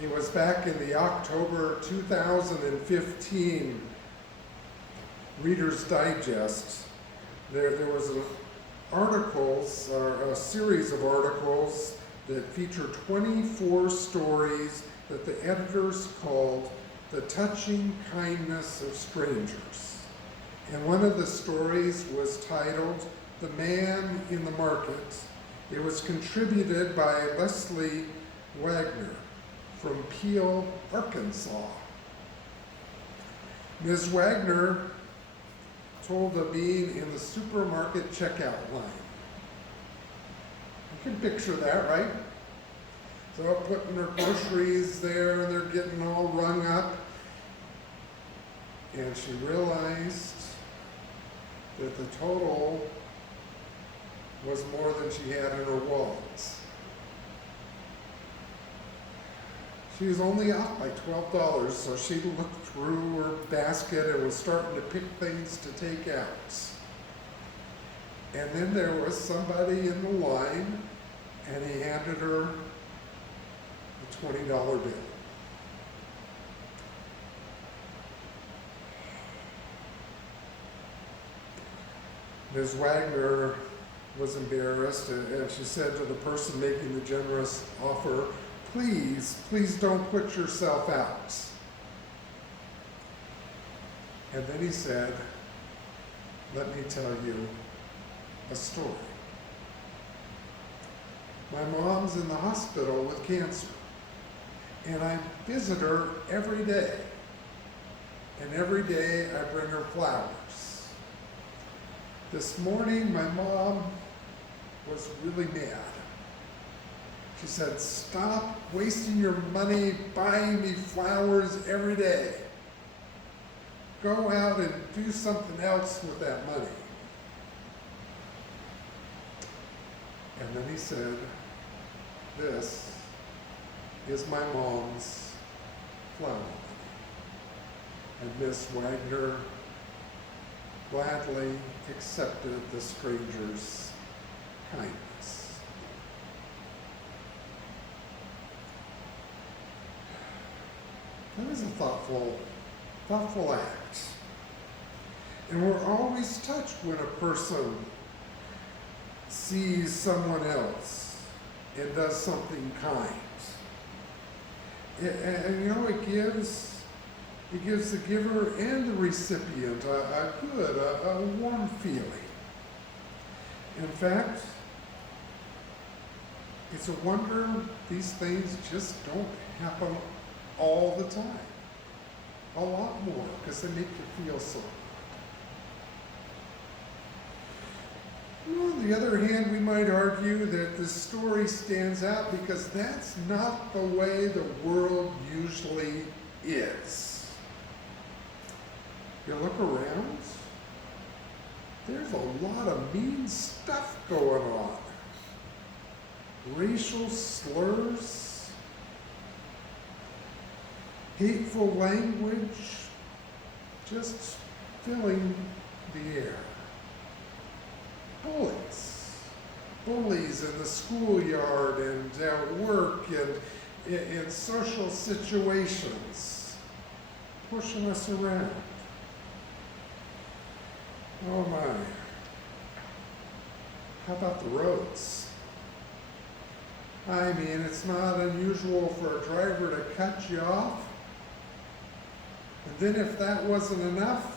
It was back in the October 2015 Reader's Digest. There was a series of articles that featured 24 stories that the editors called "The Touching Kindness of Strangers." And one of the stories was titled "The Man in the Market." It was contributed by Leslie Wagner from Peel, Arkansas. Ms. Wagner told of being in the supermarket checkout line. You can picture that, right? So putting their groceries there and they're getting all rung up. And she realized that the total was more than she had in her wallet. She was only out by $12, so she looked through her basket and was starting to pick things to take out. And then there was somebody in the line, and he handed her a $20 bill. Ms. Wagner was embarrassed, and she said to the person making the generous offer, please don't put yourself out. And then he said, let me tell you a story. My mom's in the hospital with cancer, and I visit her every day. And every day I bring her flowers. This morning my mom was really mad. She said, stop wasting your money buying me flowers every day. Go out and do something else with that money. And then he said, this is my mom's flower money. And Miss Wagner gladly accepted the stranger's kindness. That is a thoughtful act. And we're always touched when a person sees someone else and does something kind. And you know, it gives the giver and the recipient a warm feeling. In fact, it's a wonder these things just don't happen all the time. A lot more, because they make you feel so good. Well, on the other hand, we might argue that this story stands out because that's not the way the world usually is. You look around, there's a lot of mean stuff going on. Racial slurs, hateful language, just filling the air. Bullies in the schoolyard and at work and in social situations, pushing us around. Oh my. How about the roads? I mean, it's not unusual for a driver to cut you off. And then if that wasn't enough,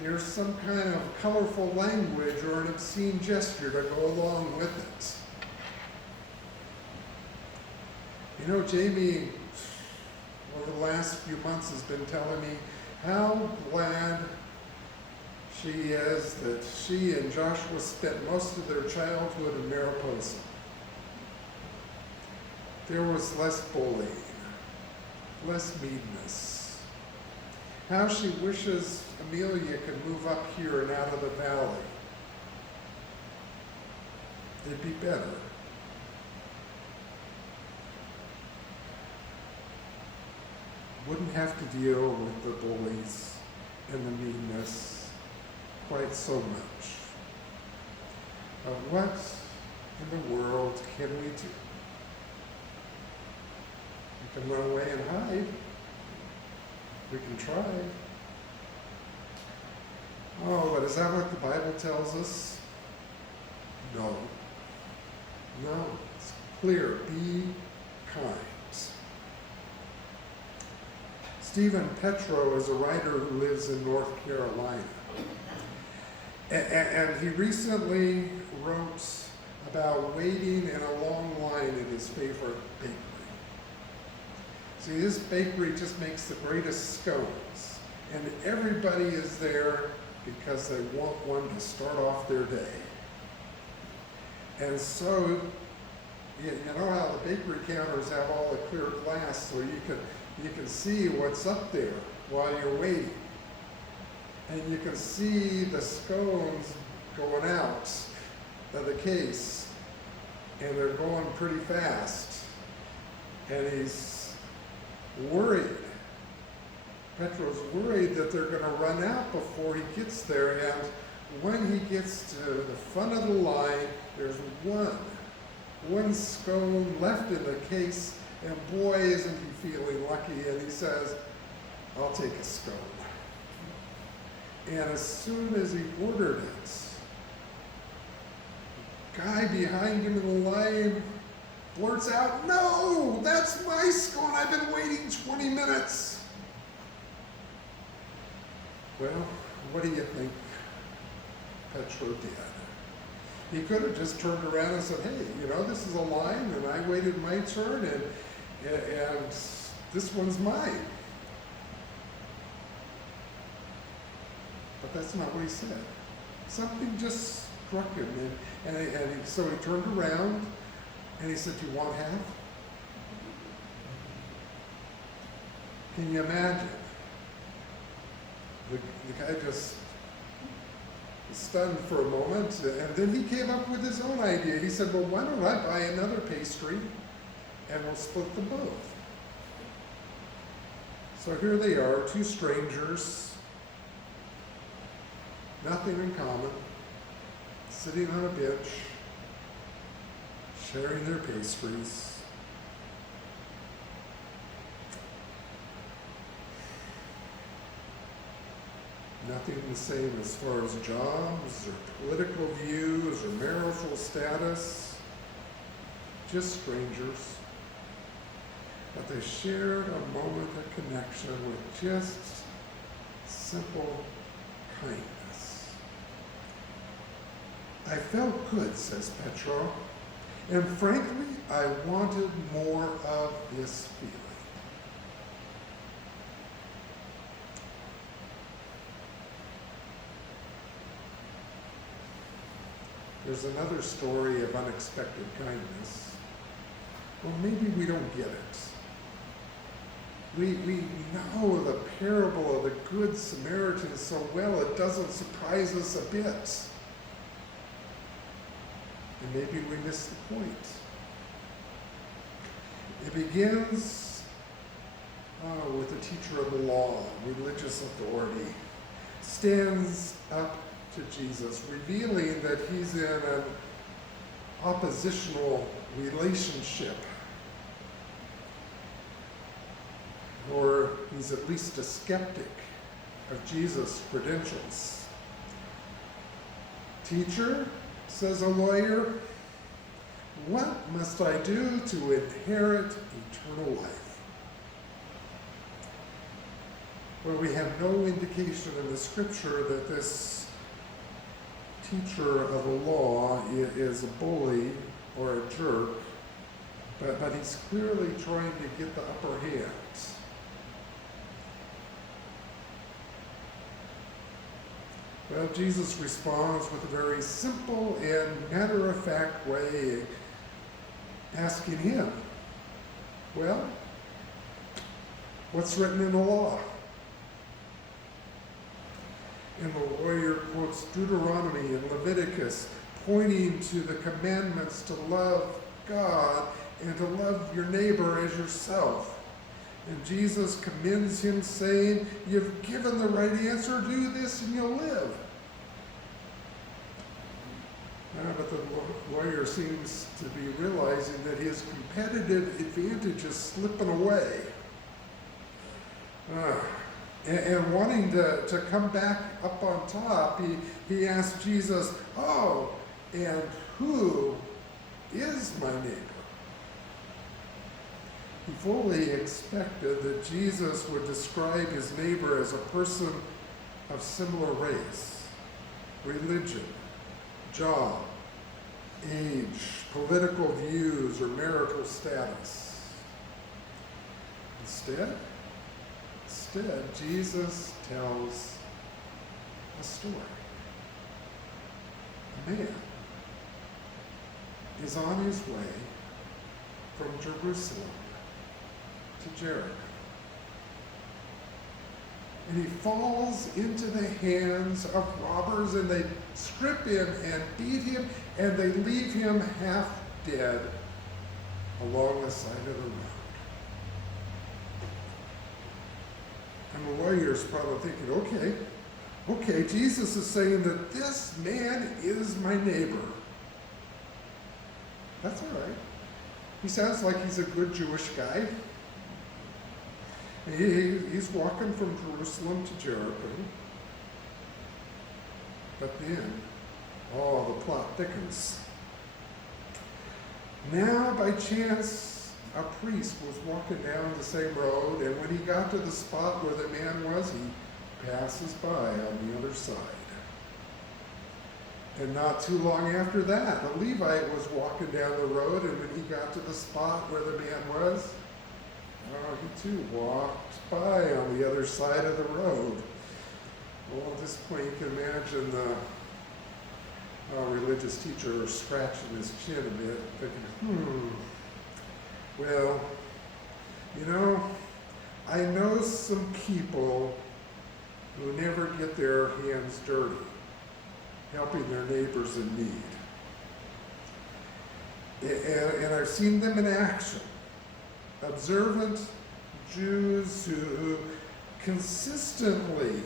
there's some kind of colorful language or an obscene gesture to go along with it. You know, Jamie, over the last few months, has been telling me how glad she is that she and Joshua spent most of their childhood in Mariposa. There was less bullying, less meanness. How she wishes Amelia could move up here and out of the valley. It'd be better. Wouldn't have to deal with the bullies and the meanness quite so much. But what in the world can we do? can run away and hide. We can try. Oh, but is that what the Bible tells us? No. No, it's clear. Be kind. Stephen Petro is a writer who lives in North Carolina. And he recently wrote about waiting in a long line in his favorite bakery. See, this bakery just makes the greatest scones. And everybody is there because they want one to start off their day. And so, you know how the bakery counters have all the clear glass so you can see what's up there while you're waiting. And you can see the scones going out of the case, and they're going pretty fast. And he's worried. Petro's worried that they're going to run out before he gets there, and when he gets to the front of the line, there's one scone left in the case, and boy, isn't he feeling lucky, and he says, I'll take a scone. And as soon as he ordered it, the guy behind him in the line blurts out, no, that's my scone, I've been waiting 20 minutes. Well, what do you think Petro did? He could have just turned around and said, hey, this is a line, and I waited my turn, and this one's mine. But that's not what he said. Something just struck him, so he turned around, and he said, do you want half? Can you imagine? The guy just stunned for a moment, and then he came up with his own idea. He said, well, why don't I buy another pastry, and we'll split them both. So here they are, two strangers, nothing in common, sitting on a bench, sharing their pastries. Nothing the same as far as jobs or political views or marital status, just strangers. But they shared a moment of connection with just simple kindness. I felt good, says Petro, and frankly, I wanted more of this feeling. There's another story of unexpected kindness. Well, maybe we don't get it. We know the parable of the Good Samaritan so well, it doesn't surprise us a bit. And maybe we miss the point. It begins with the teacher of the law, religious authority, stands up to Jesus, revealing that he's in an oppositional relationship, or he's at least a skeptic of Jesus' credentials. Teacher, says a lawyer, what must I do to inherit eternal life? Well, we have no indication in the scripture that this teacher of the law is a bully or a jerk, but he's clearly trying to get the upper hand. Well, Jesus responds with a very simple and matter-of-fact way, asking him, well, what's written in the law? And the lawyer quotes Deuteronomy and Leviticus, pointing to the commandments to love God and to love your neighbor as yourself. And Jesus commends him, saying, you've given the right answer, do this and you'll live. But the lawyer seems to be realizing that his competitive advantage is slipping away. And wanting to come back up on top, he asked Jesus, "Oh, and who is my neighbor?" He fully expected that Jesus would describe his neighbor as a person of similar race, religion, job, age, political views, or marital status. Instead, Jesus tells a story. A man is on his way from Jerusalem to Jericho. And he falls into the hands of robbers, and they strip him and beat him, and they leave him half dead along the side of the road. And the lawyer's probably thinking, okay, Jesus is saying that this man is my neighbor. That's all right. He sounds like he's a good Jewish guy. He's walking from Jerusalem to Jericho. But then, the plot thickens. Now, by chance, a priest was walking down the same road, and when he got to the spot where the man was, he passes by on the other side. And not too long after that, a Levite was walking down the road, and when he got to the spot where the man was, he too walked by on the other side of the road. Well, at this point, you can imagine the religious teacher scratching his chin a bit, thinking, well, I know some people who never get their hands dirty, helping their neighbors in need. And I've seen them in action. Observant Jews who consistently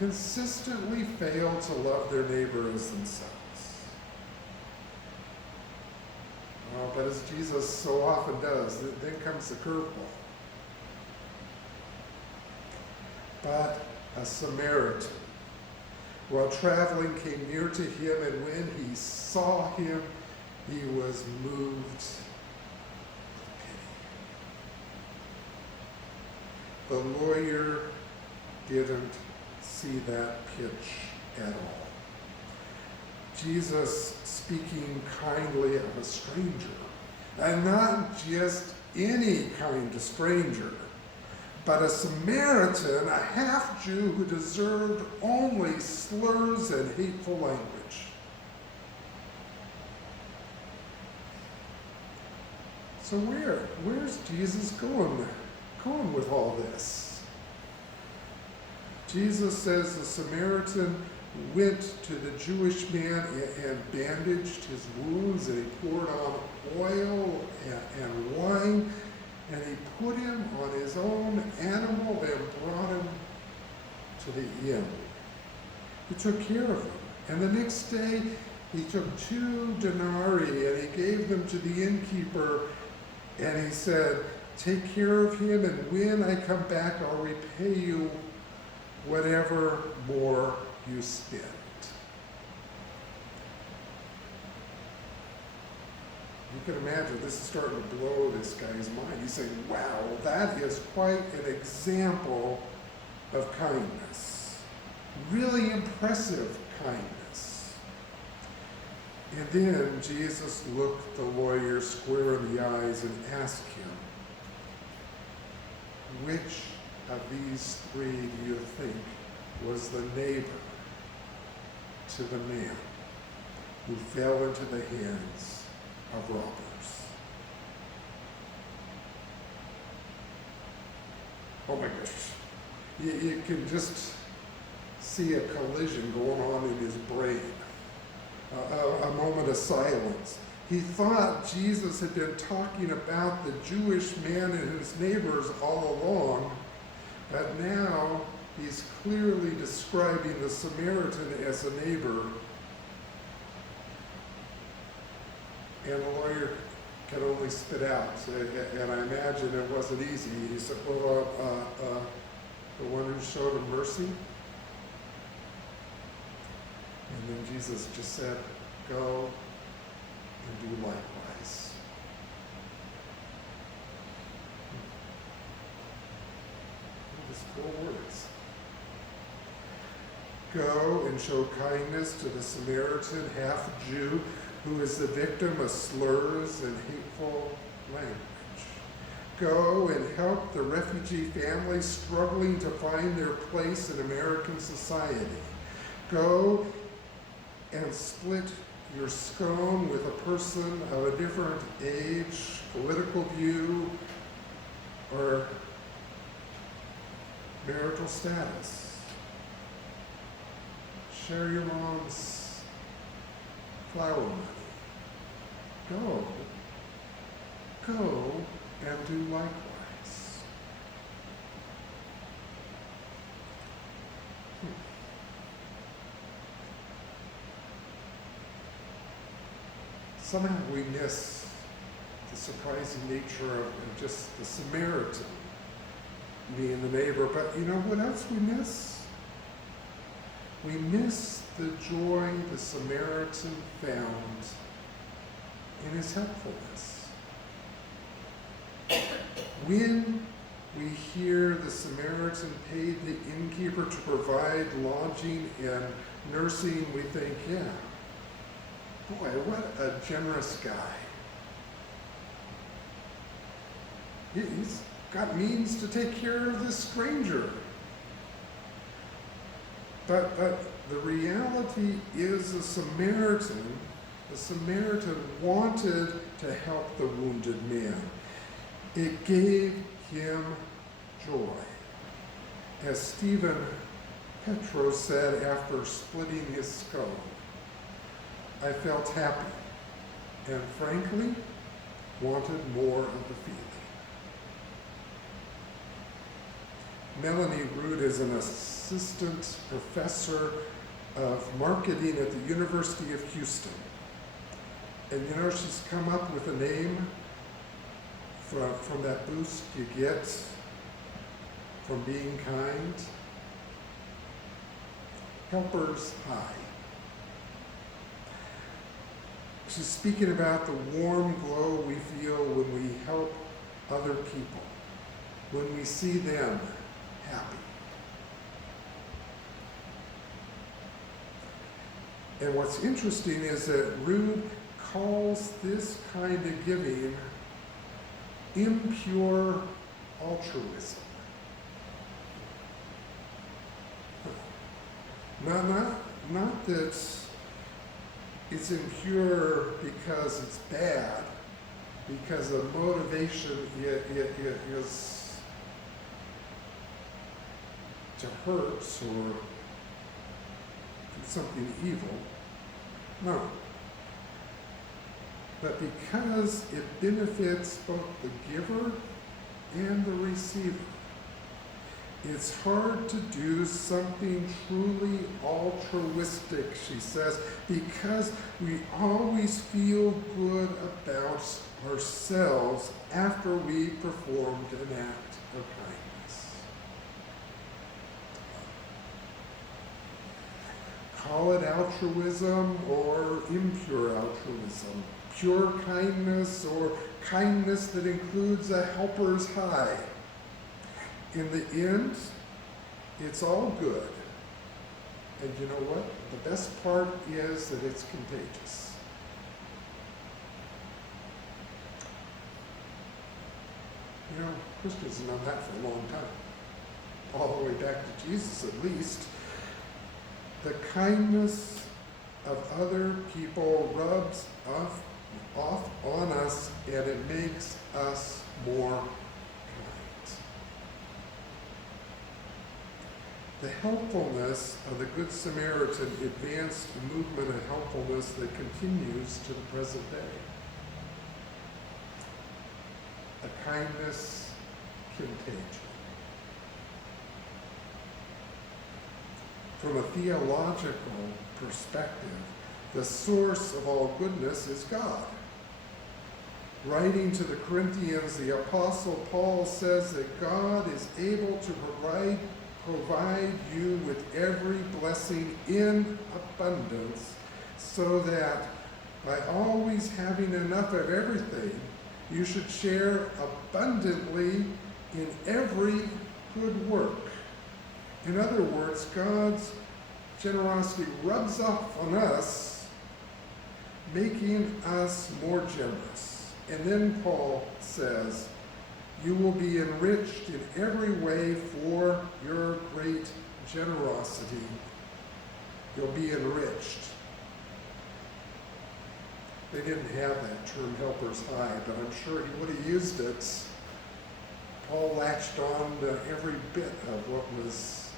fail to love their neighbor as themselves. But as Jesus so often does, then comes the curveball. But a Samaritan, while traveling, came near to him, and when he saw him, he was moved with pity. The lawyer didn't see that pitch at all. Jesus speaking kindly of a stranger, and not just any kind of stranger, but a Samaritan, a half-Jew who deserved only slurs and hateful language. So where's Jesus going with all this? Jesus says the Samaritan went to the Jewish man and bandaged his wounds, and he poured on oil and wine, and he put him on his own animal and brought him to the inn. He took care of him. And the next day, he took 2 denarii and he gave them to the innkeeper, and he said, "Take care of him, and when I come back, I'll repay you whatever more you spent." You can imagine this is starting to blow this guy's mind. He's saying, wow, that is quite an example of kindness. Really impressive kindness. And then Jesus looked the lawyer square in the eyes and asked him, which of these 3 do you think was the neighbor to the man who fell into the hands of robbers? Oh my gosh. You can just see a collision going on in his brain. A moment of silence. He thought Jesus had been talking about the Jewish man and his neighbors all along, but now he's clearly describing the Samaritan as a neighbor. And the lawyer could only spit out, and I imagine it wasn't easy. He said, well, the one who showed him mercy. And then Jesus just said, go and do likewise. Just 4 words. Go and show kindness to the Samaritan, half Jew, who is the victim of slurs and hateful language. Go and help the refugee families struggling to find their place in American society. Go and split your scone with a person of a different age, political view, or marital status. Share your mom's flower money. Go and do likewise. Somehow we miss the surprising nature of just the Samaritan being the neighbor, but you know what else we miss? We miss the joy the Samaritan found in his helpfulness. When we hear the Samaritan paid the innkeeper to provide lodging and nursing, we think, yeah, boy, what a generous guy. He's got means to take care of this stranger. But the reality is the Samaritan wanted to help the wounded man. It gave him joy. As Stephen Petros said after splitting his skull, I felt happy and frankly wanted more of the feeling. Melanie Root is an assistant professor of marketing at the University of Houston. And you know, she's come up with a name from that boost you get from being kind. Helpers High. She's speaking about the warm glow we feel when we help other people, when we see them happy. And what's interesting is that Rude calls this kind of giving impure altruism. Not that it's impure because it's bad, because the motivation is to hurt or do something evil. No. But because it benefits both the giver and the receiver. It's hard to do something truly altruistic, she says, because we always feel good about ourselves after we performed an act of kindness. Call it altruism or impure altruism, pure kindness or kindness that includes a helper's high. In the end, it's all good. And you know what? The best part is that it's contagious. You know, Christians have known that for a long time. All the way back to Jesus, at least. The kindness of other people rubs off on us, and it makes us more kind. The helpfulness of the Good Samaritan advanced a movement of helpfulness that continues to the present day. A kindness contagion. From a theological perspective, the source of all goodness is God. Writing to the Corinthians, the Apostle Paul says that God is able to provide you with every blessing in abundance, so that by always having enough of everything, you should share abundantly in every good work. In other words, God's generosity rubs off on us, making us more generous. And then Paul says, you will be enriched in every way for your great generosity. You'll be enriched. They didn't have that term, helper's high, but I'm sure he would have used it. Paul latched on to every bit of what was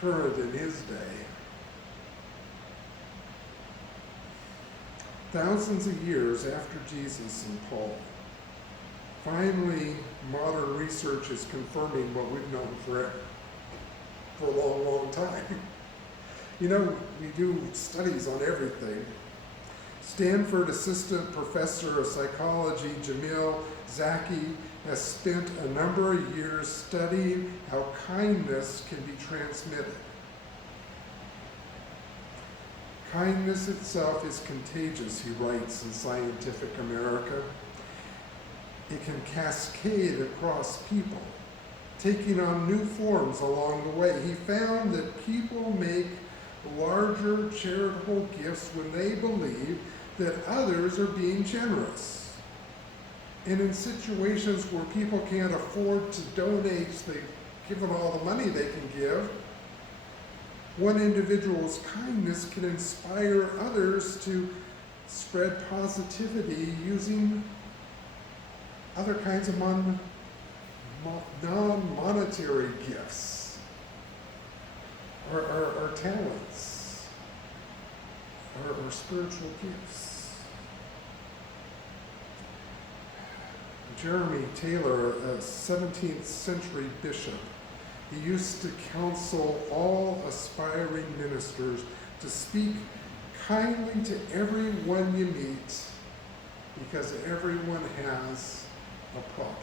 current in his day. Thousands of years after Jesus and Paul, finally modern research is confirming what we've known forever, for a long, long time. You know, we do studies on everything. Stanford assistant professor of psychology Jamil Zaki has spent a number of years studying how kindness can be transmitted. Kindness itself is contagious, he writes in Scientific America. It can cascade across people, taking on new forms along the way. He found that people make larger charitable gifts when they believe that others are being generous. And in situations where people can't afford to donate, they give them all the money they can give. One individual's kindness can inspire others to spread positivity using other kinds of non-monetary gifts or talents or spiritual gifts. Jeremy Taylor, a 17th century bishop, he used to counsel all aspiring ministers to speak kindly to everyone you meet, because everyone has a problem.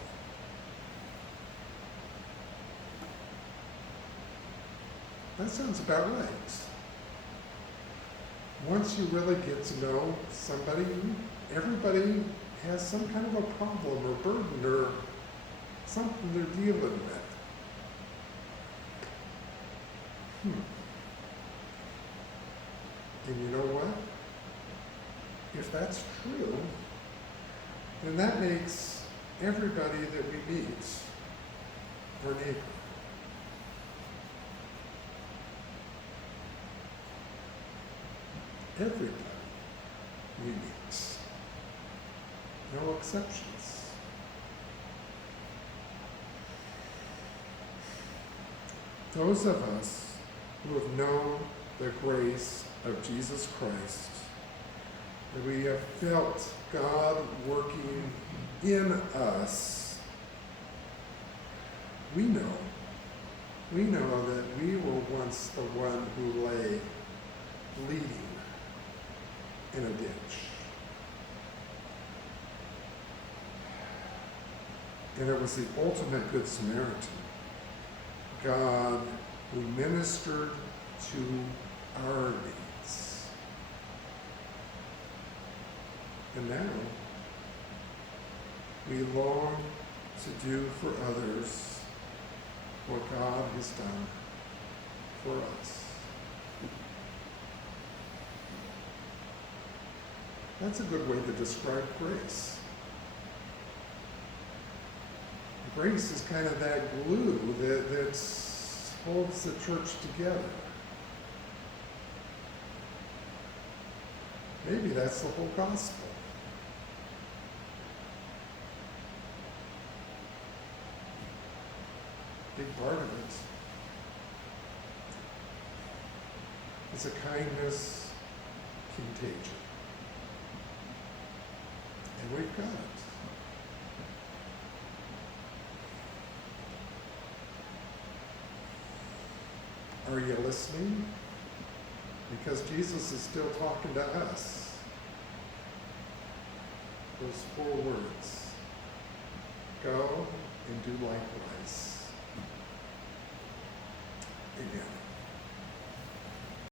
That sounds about right. Once you really get to know somebody, everybody has some kind of a problem or burden or something they're dealing with. And you know what? If that's true, then that makes everybody that we meet our neighbor. Everybody we meet. No exceptions. Those of us who have known the grace of Jesus Christ, that we have felt God working in us, we know that we were once the one who lay bleeding in a ditch. And it was the ultimate Good Samaritan, God, who ministered to our needs. And now, we long to do for others what God has done for us. That's a good way to describe grace. Grace is kind of that glue that holds the church together. Maybe that's the whole gospel. Big part of it is a kindness contagion. And we've got it. Are you listening? Because Jesus is still talking to us. those 4 words. Go and do likewise. Amen.